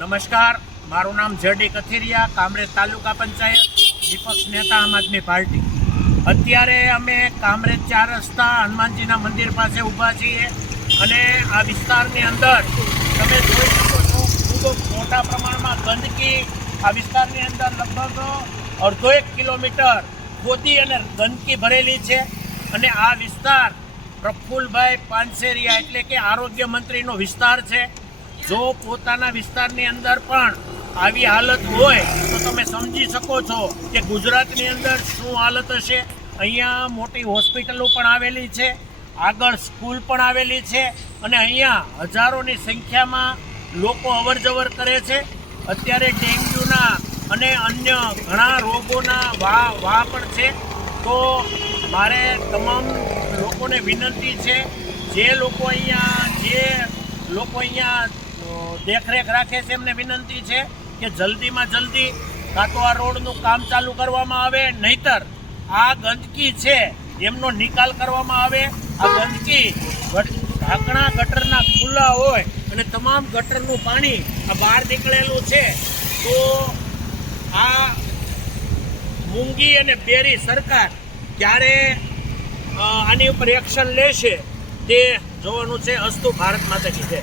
નમસ્કાર, મારું નામ જડી કથિરિયા, કામરેજ તાલુકા પંચાયત, વિપક્ષ નેતા આમ આદમી પાર્ટી। અત્યારે અમે કામરેજ 4 રસ્તા હનુમાનજીના મંદિર પાસે ઊભા છીએ અને આ વિસ્તારની અંદર તમે જોઈ શકો છો ખૂબ મોટા પ્રમાણમાં ગંદકી આ વિસ્તારની અંદર લગભગ અડધો 1 કિલોમીટર ખોદી અને ગંદકી ભરેલી છે અને આ વિસ્તાર પ્રફુલભાઈ પાનસેરિયા એટલે કે આરોગ્ય મંત્રીનો વિસ્તાર છે। જો પોતાના વિસ્તારની અંદર પણ આવી હાલત હોય તો તમે સમજી શકો છો કે ગુજરાતની અંદર શું હાલત હશે। અહીંયા મોટી હોસ્પિટલો પણ આવેલી છે, આગળ સ્કૂલ પણ આવેલી છે અને અહીંયા હજારોની સંખ્યામાં લોકો અવરજવર કરે છે। અત્યારે ડેન્ગ્યુના અને અન્ય ઘણા રોગોના વાહ પણ છે। તો મારે તમામ લોકોને વિનંતી છે, જે લોકો અહીંયા દેખરેખ રાખે છે એમને વિનંતી છે કે જલ્દીમાં જલ્દી કાં તો આ રોડનું કામ ચાલુ કરવામાં આવે, નહીતર આ ગંદકી છે એમનો નિકાલ કરવામાં આવે। આ ગંદકી ઢાંકણા ગટરના ખુલ્લા હોય અને તમામ ગટરનું પાણી આ બહાર નીકળેલું છે, તો આ મૂંગી અને બેરી સરકાર ક્યારે આની ઉપર એક્શન લેશે તે જોવાનું છે। અસ્તુ ભારત માતા કી જય।